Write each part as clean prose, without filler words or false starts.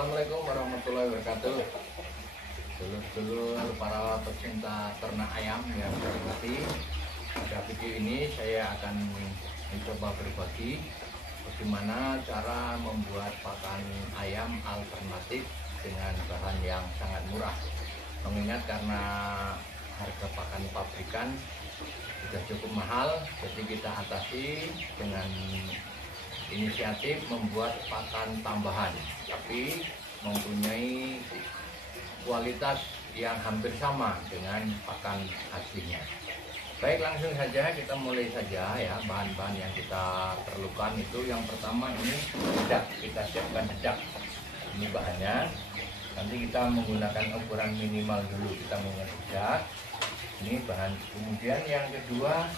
Assalamualaikum warahmatullahi wabarakatuh. Dulur-dulur para pecinta ternak ayam yang saya hormati, pada video ini saya akan mencoba berbagi bagaimana cara membuat pakan ayam alternatif dengan bahan yang sangat murah. Mengingat karena harga pakan pabrikan sudah cukup mahal, jadi kita atasi dengan inisiatif membuat pakan tambahan, tapi mempunyai kualitas yang hampir sama dengan pakan aslinya. Baik, langsung saja kita mulai saja ya. Bahan-bahan yang kita perlukan itu yang pertama ini dedak. Kita siapkan dedak. Ini bahannya. Nanti kita menggunakan ukuran minimal dulu. Kita menggunakan dedak. Ini bahan. Kemudian yang kedua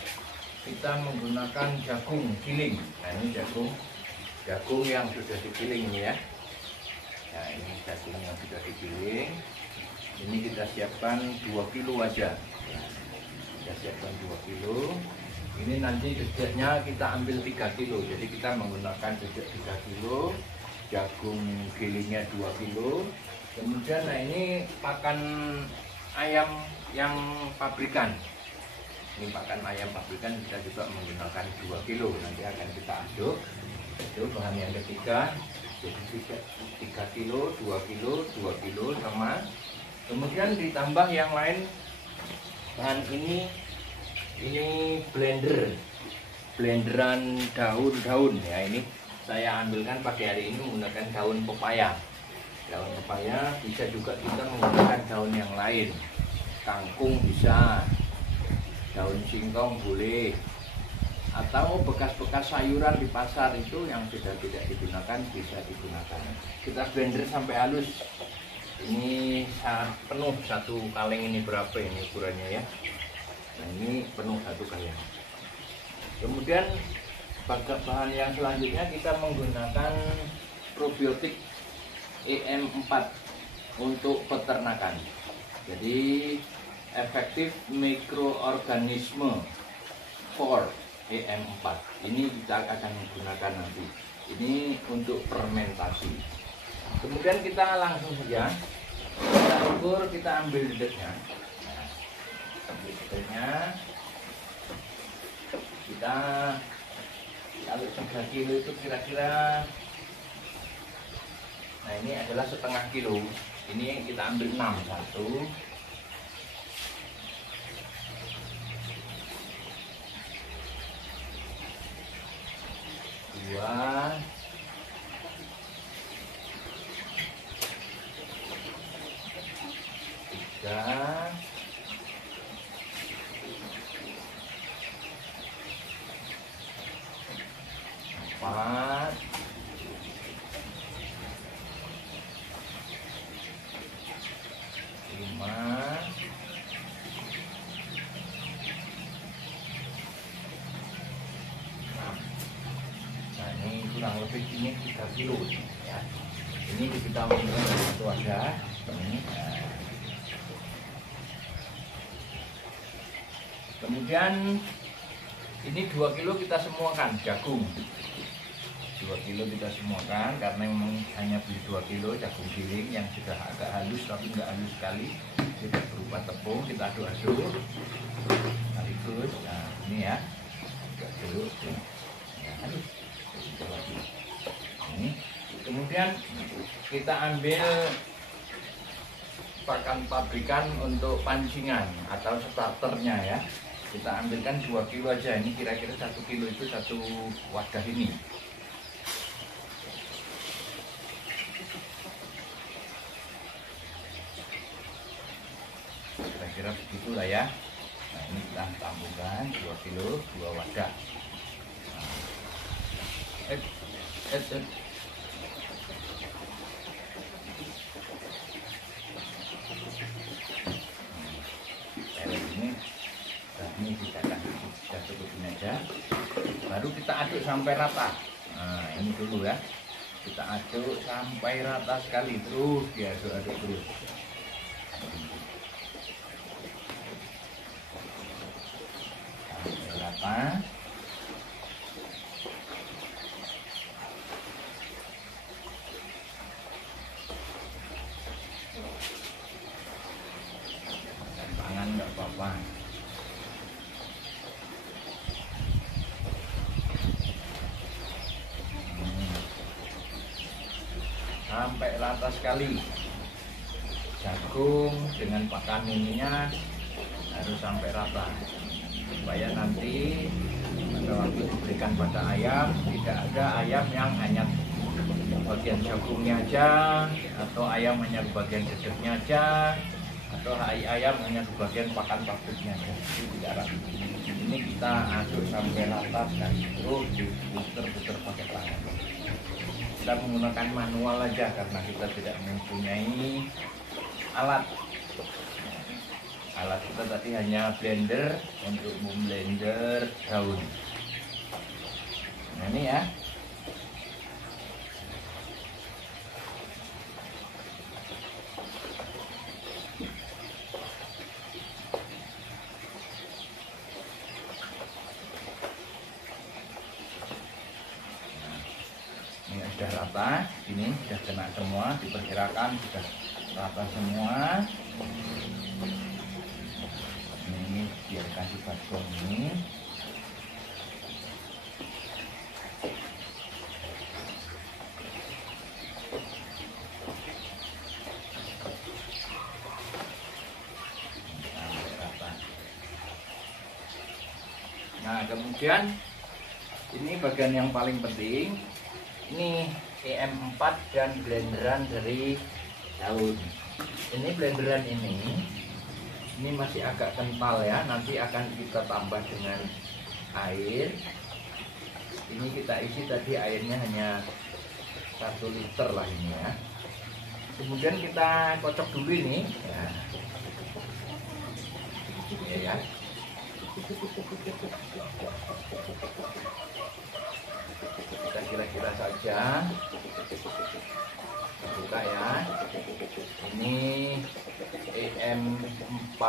kita menggunakan jagung giling. Nah, ini jagung yang sudah digiling ini ya. Nah, ini jagung yang sudah digiling. Ini kita siapkan 2 kilo aja. Kita siapkan 2 kilo. Ini nanti dedeknya kita ambil 3 kilo. Jadi kita menggunakan dedek 3 kilo, jagung gilingnya 2 kilo. Kemudian nah ini pakan ayam yang pabrikan. Ini pakan ayam pabrikan kita juga menggunakan 2 kilo. Nanti akan kita aduk. Itu bahan yang ketiga. Jadi 3 kilo, 2 kilo, 2 kilo sama. Kemudian ditambah yang lain. Bahan ini blenderan daun-daun ya. Ini saya ambilkan pagi hari ini menggunakan daun pepaya. Daun pepaya bisa juga kita menggunakan daun yang lain. Kangkung bisa. Daun singkong boleh, atau bekas-bekas sayuran di pasar itu yang sudah tidak digunakan bisa digunakan. Kita blender sampai halus. Ini penuh satu kaleng. Ini berapa ini ukurannya ya? Nah, ini penuh satu kaleng. Kemudian bahan yang selanjutnya kita menggunakan probiotik EM4 untuk peternakan. Jadi efektif mikroorganisme for EM4 ini kita akan menggunakan nanti. Ini untuk fermentasi. Kemudian kita langsung saja kita ukur, kita ambil dedeknya. Nah, ambil dedeknya. Kita kalau 3 kilo itu kira-kira, nah ini adalah setengah kilo. Ini kita ambil 6, 1 2 3 4 5 kurang lebih ini 3 kilo ya. Ini kita menggunakan satu wadah ini. Nah. Kemudian ini 2 kilo kita semuakan jagung. 2 kilo kita semuakan karena memang hanya beli 2 kilo jagung giling yang sudah agak halus tapi enggak halus sekali. Tidak berupa tepung, kita aduk-aduk sekaligus. Nah, ini ya. Aduk. Ya, halus. Ini. Kemudian kita ambil pakan pabrikan untuk pancingan atau starternya ya. Kita ambilkan 2 kilo aja. Ini kira-kira 1 kilo itu satu wadah ini. Kira-kira begitulah ya. Nah, ini kita tambahkan 2 kilo, 2 wadah. Ini kita cukupin aja. Baru kita aduk sampai rata. Nah, ini dulu ya. Kita aduk sampai rata sekali, terus diaduk-aduk terus. Sampai rata. sampai rata sekali. Jagung dengan pakan ininya harus sampai rata, supaya nanti pada waktu diberikan pada ayam tidak ada ayam yang hanya bagian jagungnya aja, atau ayam hanya bagian dedeknya aja, atau ayam hanya bagian pakan pabriknya aja. Itu tidak rata. Ini kita aduk sampai rata sekali, terus diputer-puter pakai tangan. Kita menggunakan manual aja karena kita tidak mempunyai alat. Alat kita tadi hanya blender untuk memblender daun. Nah ini ya. Ini sudah rata, ini sudah kena semua, diperkirakan sudah rata semua. Ini biarkan di baskom ini. Sampai rata. Nah kemudian ini bagian yang paling penting. Ini EM4 dan blenderan dari daun. Ini blenderan ini masih agak kental ya, nanti akan kita tambah dengan air. Ini kita isi tadi airnya hanya 1 liter lah ini ya. Kemudian kita kocok dulu ini ya. Ini ya. Kita kira-kira saja, buka ya. Ini EM4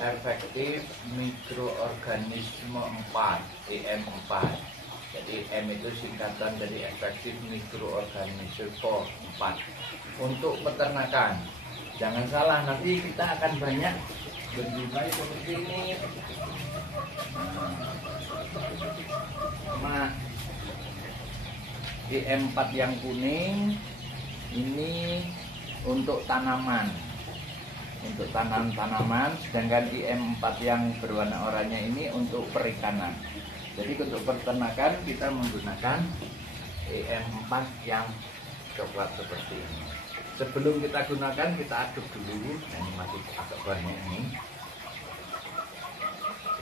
efektif mikroorganisme 4, EM4. Jadi M itu singkatan dari efektif mikroorganisme 4 untuk peternakan. Jangan salah, nanti kita akan banyak berjumlah seperti ini. Nah, EM4 yang kuning ini untuk tanaman, untuk tanaman, sedangkan EM4 yang berwarna oranye ini untuk perikanan. Jadi untuk peternakan kita menggunakan EM4 yang coklat seperti ini. Sebelum kita gunakan kita aduk dulu. Nah, ini masih agak banyak ini.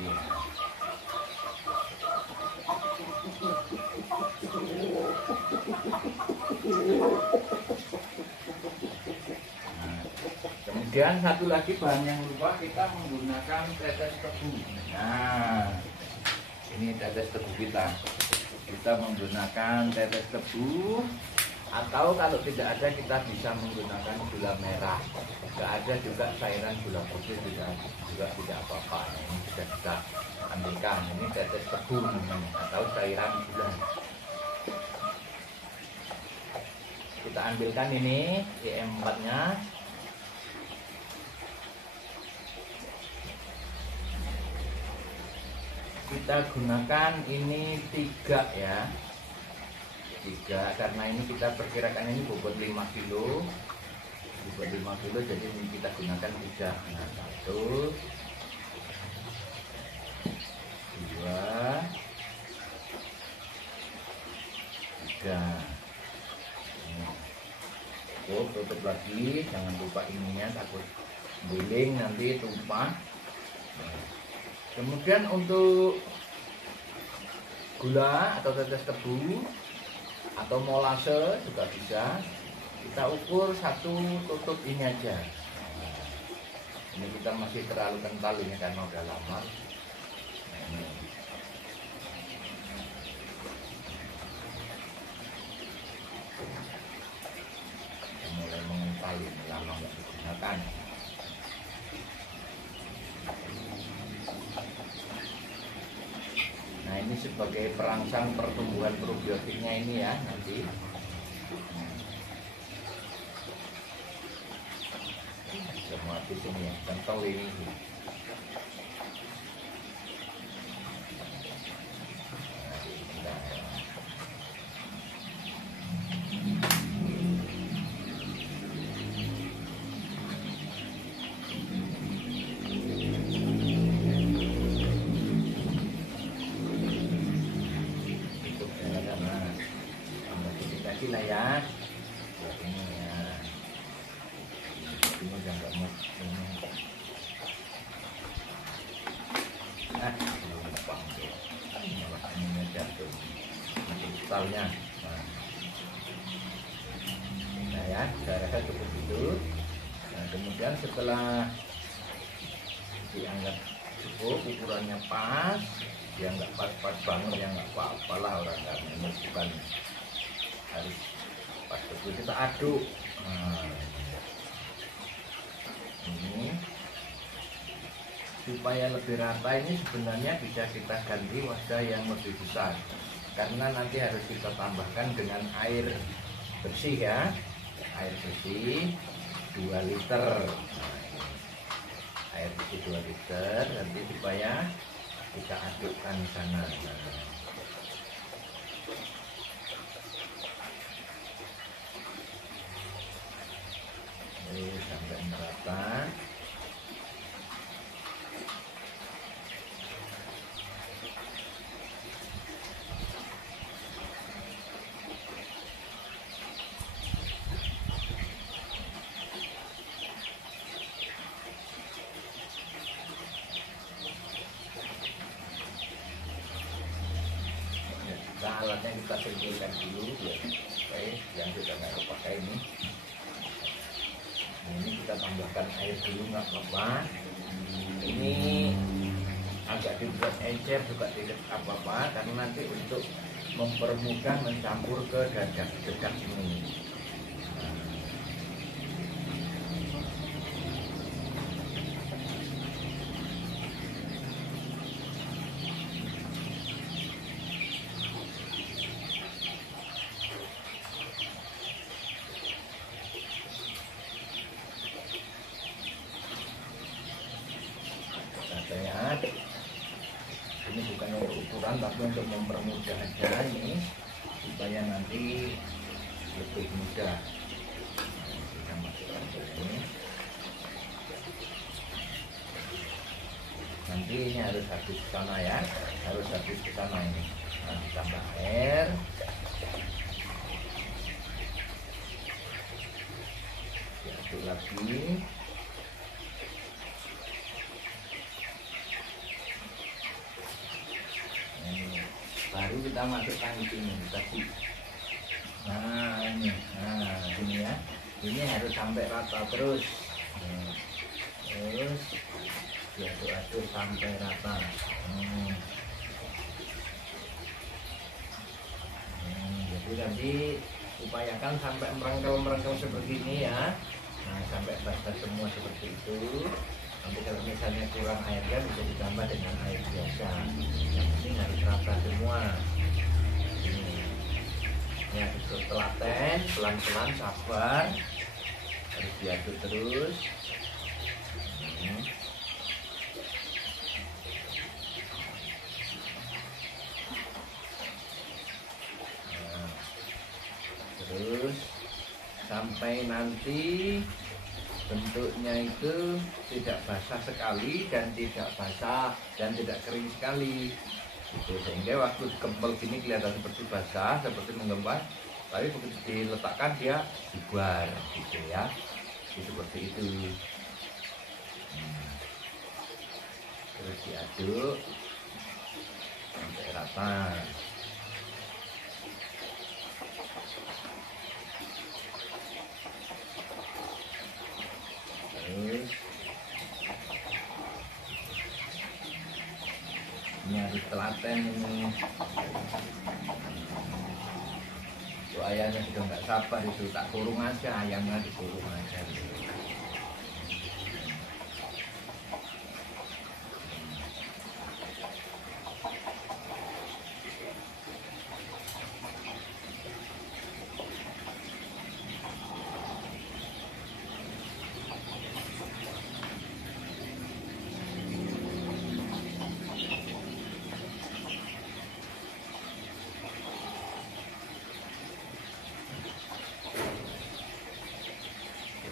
Iya. Nah, kemudian satu lagi bahan yang lupa, kita menggunakan tetes tebu. Nah, ini tetes tebu kita. Kita menggunakan tetes tebu, atau kalau tidak ada kita bisa menggunakan gula merah. Tidak ada juga cairan gula putih juga tidak apa-apa. Ini sudah kita ambilkan. Ini tetes tebu namanya, atau cairan gula. Kita ambilkan ini EM4-nya. Kita gunakan ini 3 ya. 3 karena ini kita perkirakan ini bobot 5 kilo. Bobot 5 kilo, jadi ini kita gunakan 3. Nah, 1 2 3. Tutup lagi, jangan lupa ininya, takut guling nanti tumpah. Kemudian untuk gula atau tetes tebu atau molase juga bisa. Kita ukur 1 tutup ini aja. Ini kita masih terlalu kental ini karena udah lama. Nah, ini. Mulai mengental ini, lama nggak digunakan. Nah, ini sebagai perangsang pertumbuhan probiotiknya ini ya nanti. Semua di sini ya, kental ini. jatuh kristalnya. Nah ya, saya rasa cukup itu. Nah kemudian setelah dianggap cukup, ukurannya pas, ya nggak pas-pas banget, ya nggak apa-apalah, orang kami bukan harus pas betul, kita aduk. Nah, ini supaya lebih rata, ini sebenarnya bisa kita ganti wadah yang lebih besar, karena nanti harus kita tambahkan dengan air bersih ya, air bersih 2 liter. Air bersih 2 liter nanti supaya kita adukkan sana. Ini sampai merata. Nah, alatnya kita singkirkan dulu ya. Oke, yang sudah nggak pakai ini. Nah, ini kita tambahkan air dulu, nggak apa-apa. Ini agak dibuat encer juga tidak apa-apa, karena nanti untuk mempermudah mencampur ke dedak ini. Ini bukan untuk ukuran, tapi untuk mempermudah aja ini, supaya nanti lebih mudah. Kita masukkan ke sini. Nanti ini harus habis ke sana ya, harus habis ke sana ini. Nah, ditambah air. Diaduk lagi. Baru kita masukkan di sini tadi. Nah ini ya, ini harus sampai rata terus. Terus diaduk-aduk sampai rata. Jadi nanti upayakan sampai merengkel seperti ini ya. Nah, sampai basah semua seperti itu. Nanti kalau misalnya kurang airnya bisa ditambah dengan air biasa. Yang penting harus rata semua. Ini harus telaten, pelan-pelan, sabar. Harus diaduk terus. Nah, terus sampai nanti bentuknya itu tidak basah sekali dan tidak basah dan tidak kering sekali gitu, sehingga waktu kempel gini kelihatan seperti basah, seperti menggembas, tapi begitu diletakkan dia bubar gitu ya. Jadi seperti itu. Terus diaduk sampai rata. Terus ini harus telaten ini. Tuh ayamnya sudah nggak sabar itu, tak kurung aja, ayamnya dikurung aja.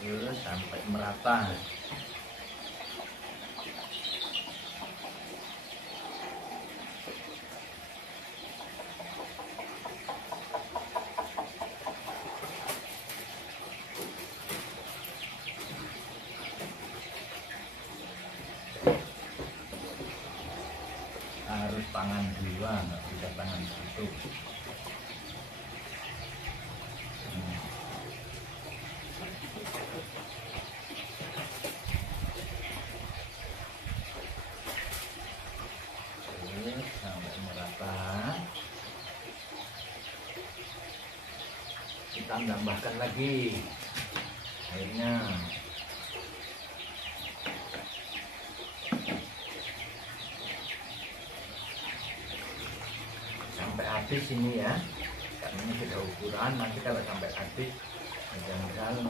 Terus sampai merata. harus tangan dua, nggak bisa tangan satu. Terus sampai merata. Kita tambahkan lagi airnya. Sampai habis ini ya, karena ini sudah ukuran. Nanti kalau sampai habis mudah-mudahan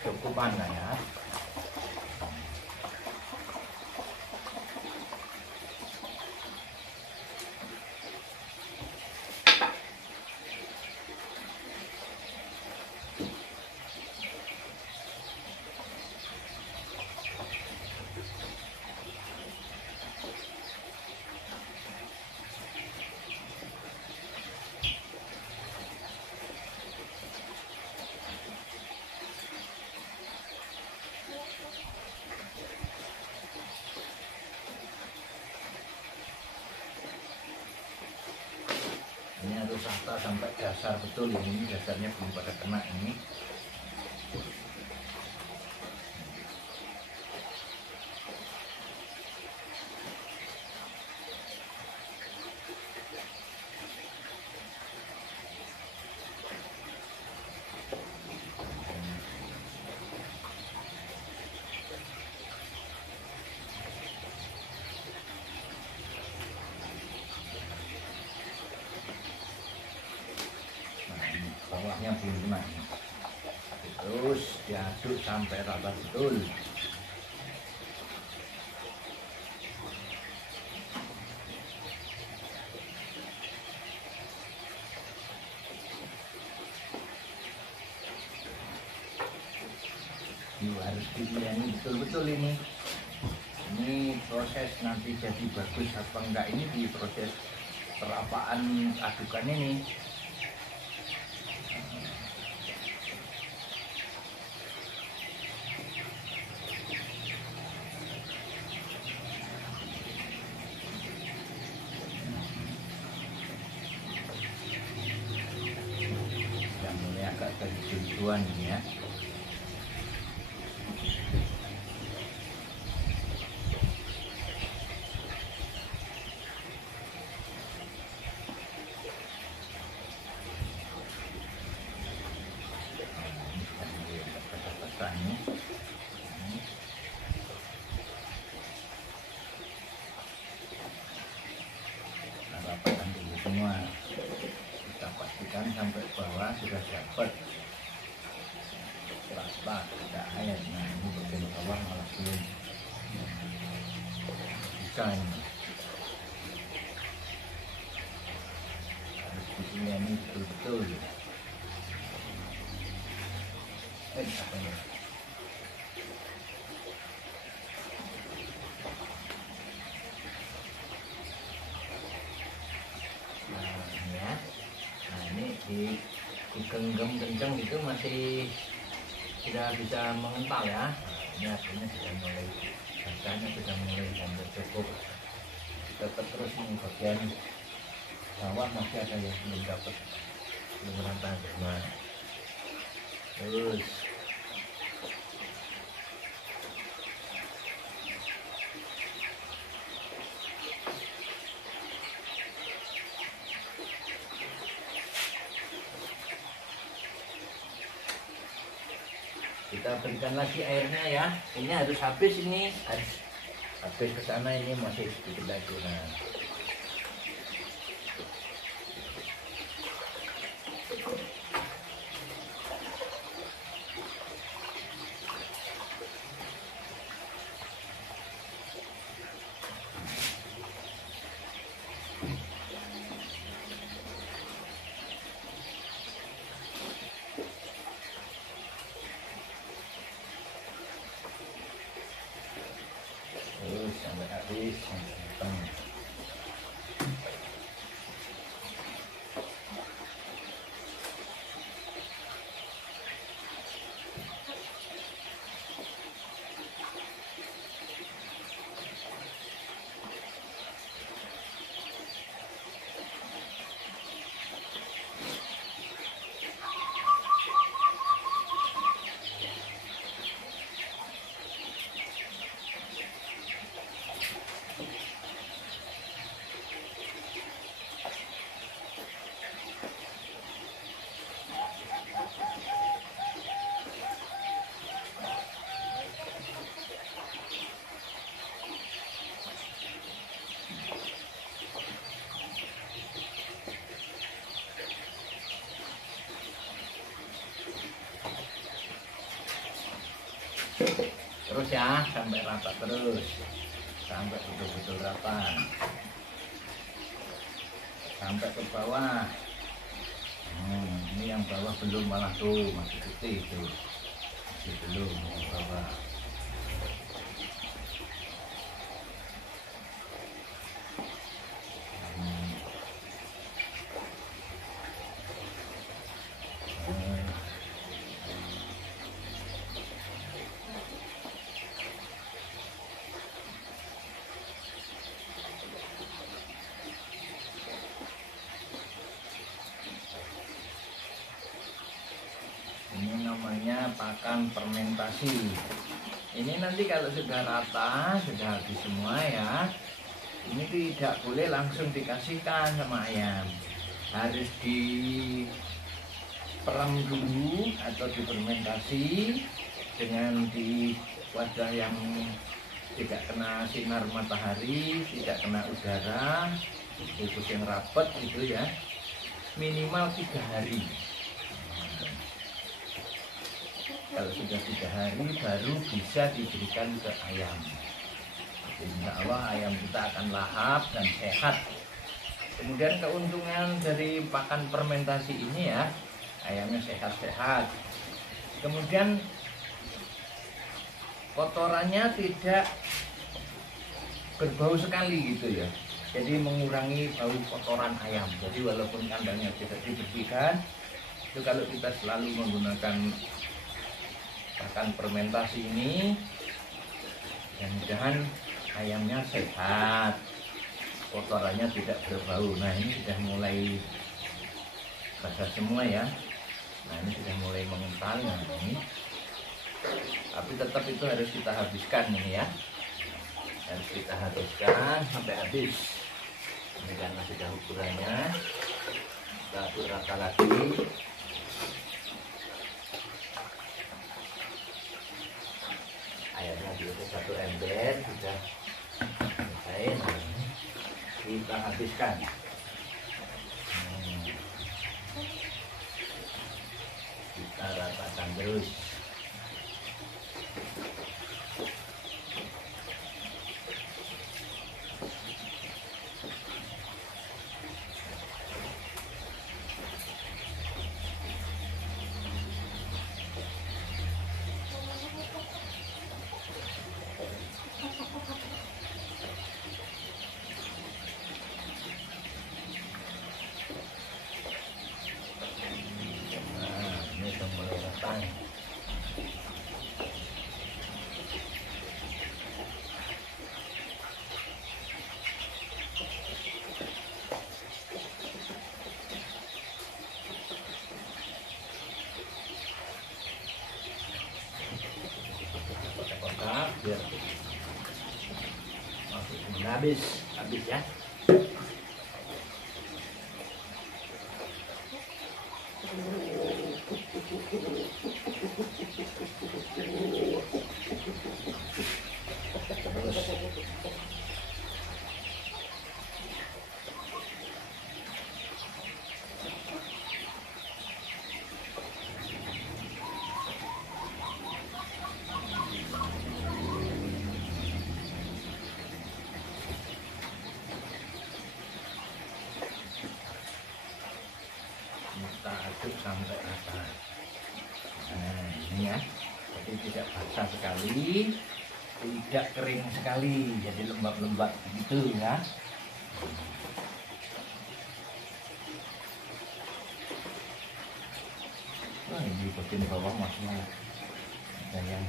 cukupan lah ya. Ini harus rata sampai dasar betul, ini dasarnya belum pada kena ini. Bawahnya belum kena, terus diaduk sampai rata betul. Ini harus dilayani betul-betul ini. Ini proses nanti jadi bagus apa enggak ini di proses perapaan adukan ini. Agak kehijauan ya. Rapatkan dulu semua. Kita pastikan sampai bawah sudah dapat rata, tidak air. Nah ini bagian bawah malah belum bisa ini. Harus dilayani betul-betul. Apa ya? Digenggam kencang itu masih tidak bisa mengental ya. Ini artinya sudah mulai rasanya sudah mulai hampir cukup. Tetap terus ini bagian bawah masih ada yang belum dapat, belum rata semua. Terus kita berikan lagi airnya ya. Ini harus habis, ini harus habis ke sana, ini masih sedikit lagi. Nah. Terus sampai habis, sampai matang. terus ya, sampai rata terus, sampai betul-betul rata, sampai ke bawah. Ini yang bawah belum, malah tuh masih putih tuh, masih belum yang bawah. Ini namanya pakan fermentasi. Ini nanti kalau sudah rata, sudah habis semua ya, ini tidak boleh langsung dikasihkan sama ayam. Harus diperam dulu atau difermentasi dengan di wadah yang tidak kena sinar matahari, tidak kena udara, bungkus yang rapat gitu ya, minimal 3 hari. Kalau sudah 3 hari baru bisa diberikan ke ayam. Insya Allah ayam kita akan lahap dan sehat. Kemudian keuntungan dari pakan fermentasi ini ya, ayamnya sehat-sehat. Kemudian kotorannya tidak berbau sekali gitu ya. Jadi mengurangi bau kotoran ayam. Jadi walaupun kandangnya tidak dibersihkan, itu kalau kita selalu menggunakan pakan fermentasi ini, mudah-mudahan ayamnya sehat, kotorannya tidak berbau. Nah ini sudah mulai basah semua ya. Nah ini sudah mulai mengental. Nah ini, tapi tetap itu harus kita habiskan ini ya, harus kita habiskan sampai habis. Ini karena sudah ukurannya, kita atur rata lagi. Ayamnya di satu ember sudah selesai. Nah, kita habiskan. Kita ratakan terus. Biar habis ya. Kita aduk sampai rata. Nah ini ya, jadi tidak basah sekali, tidak kering sekali, jadi lembab-lembab begitu ya. Nah ini bagian bawah masih ada yang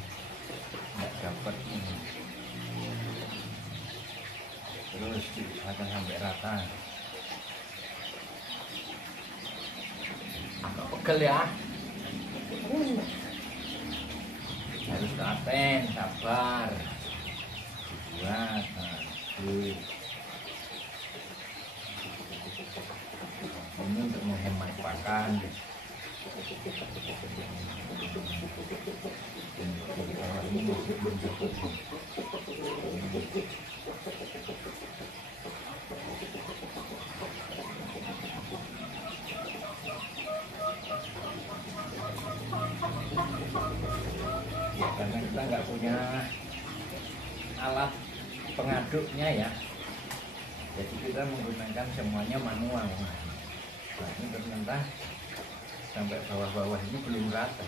tidak dapat ini. Terus diaduk sampai rata. Agak pegel ya, harus telaten, sabar dibuat. Nah, ini untuk menghemat pakan. Ini masih belum cukup. Ya, karena kita nggak punya alat pengaduknya ya. Jadi kita menggunakan semuanya manual. Nah, ini ternyata sampai bawah-bawah ini belum rata.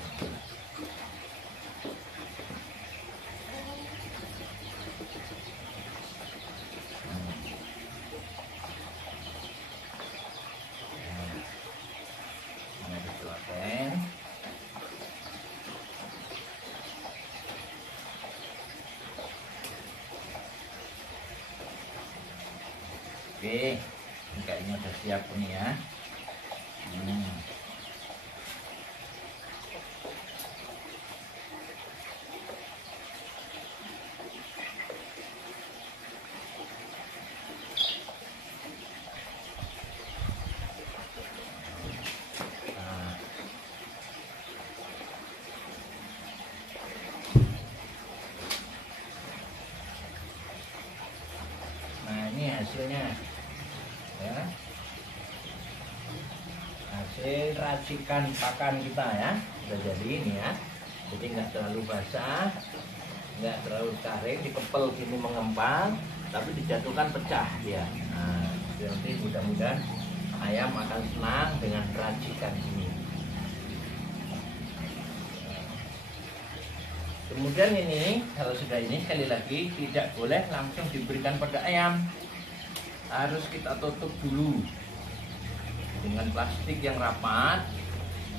Oke, ini kayaknya udah siap nih ya. Nah, ini hasilnya ya, hasil racikan pakan kita ya, udah jadi ini ya. Jadi nggak terlalu basah, nggak terlalu kering, dikepel gini mengempal, tapi dijatuhkan pecah ya. Nah, nanti mudah-mudahan ayam akan senang dengan racikan ini. Kemudian ini, kalau sudah ini sekali lagi tidak boleh langsung diberikan pada ayam. Harus kita tutup dulu dengan plastik yang rapat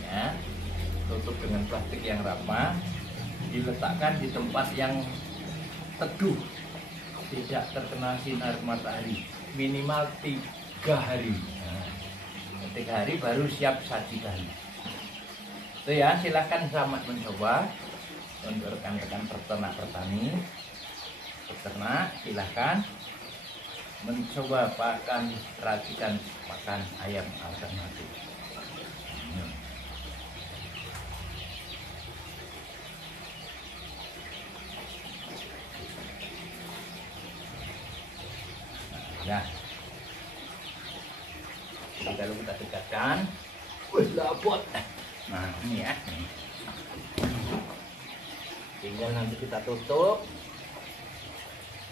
ya. Tutup dengan plastik yang rapat, diletakkan di tempat yang teduh, tidak terkena sinar matahari, minimal 3 hari. Nah, 3 hari baru siap sajikan. Itu ya, silahkan selamat mencoba. Untuk rekan-rekan peternak petani, peternak silahkan mencoba pakan racikan pakan ayam alternatif. Nah, jadi kalau kita dekatkan, lapot. Nah ini ya. Tinggal nanti kita tutup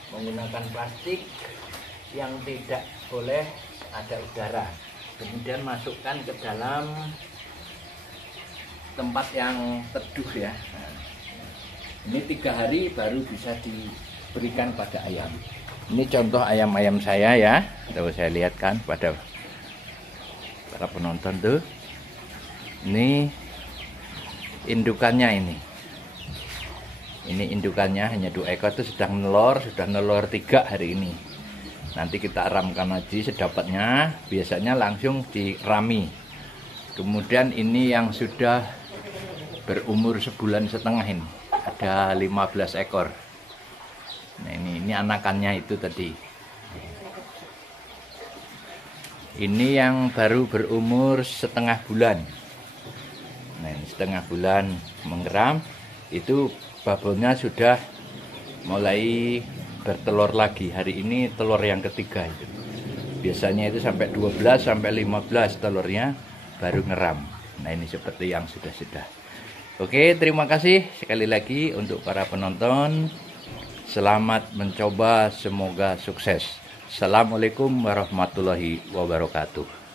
menggunakan plastik yang tidak boleh ada udara. Kemudian masukkan ke dalam tempat yang teduh ya. Nah, ini 3 hari baru bisa diberikan pada ayam. Ini contoh ayam-ayam saya ya. Coba saya lihatkan pada para penonton tuh. Ini indukannya ini. Ini indukannya hanya 2 ekor, itu sudah nelor 3 hari ini. Nanti kita ramkan lagi sedapatnya, biasanya langsung dirami. Kemudian ini yang sudah berumur 1,5 bulan ini, ada 15 ekor. Nah ini anakannya itu tadi. Ini yang baru berumur 1,5 bulan. Nah ini 1,5 bulan mengeram, itu babonnya sudah mulai bertelur lagi. Hari ini telur yang ketiga itu. Biasanya itu sampai 12 sampai 15 telurnya baru ngeram. Nah ini seperti yang sudah. Oke, terima kasih sekali lagi untuk para penonton. Selamat mencoba, semoga sukses. Assalamualaikum warahmatullahi wabarakatuh.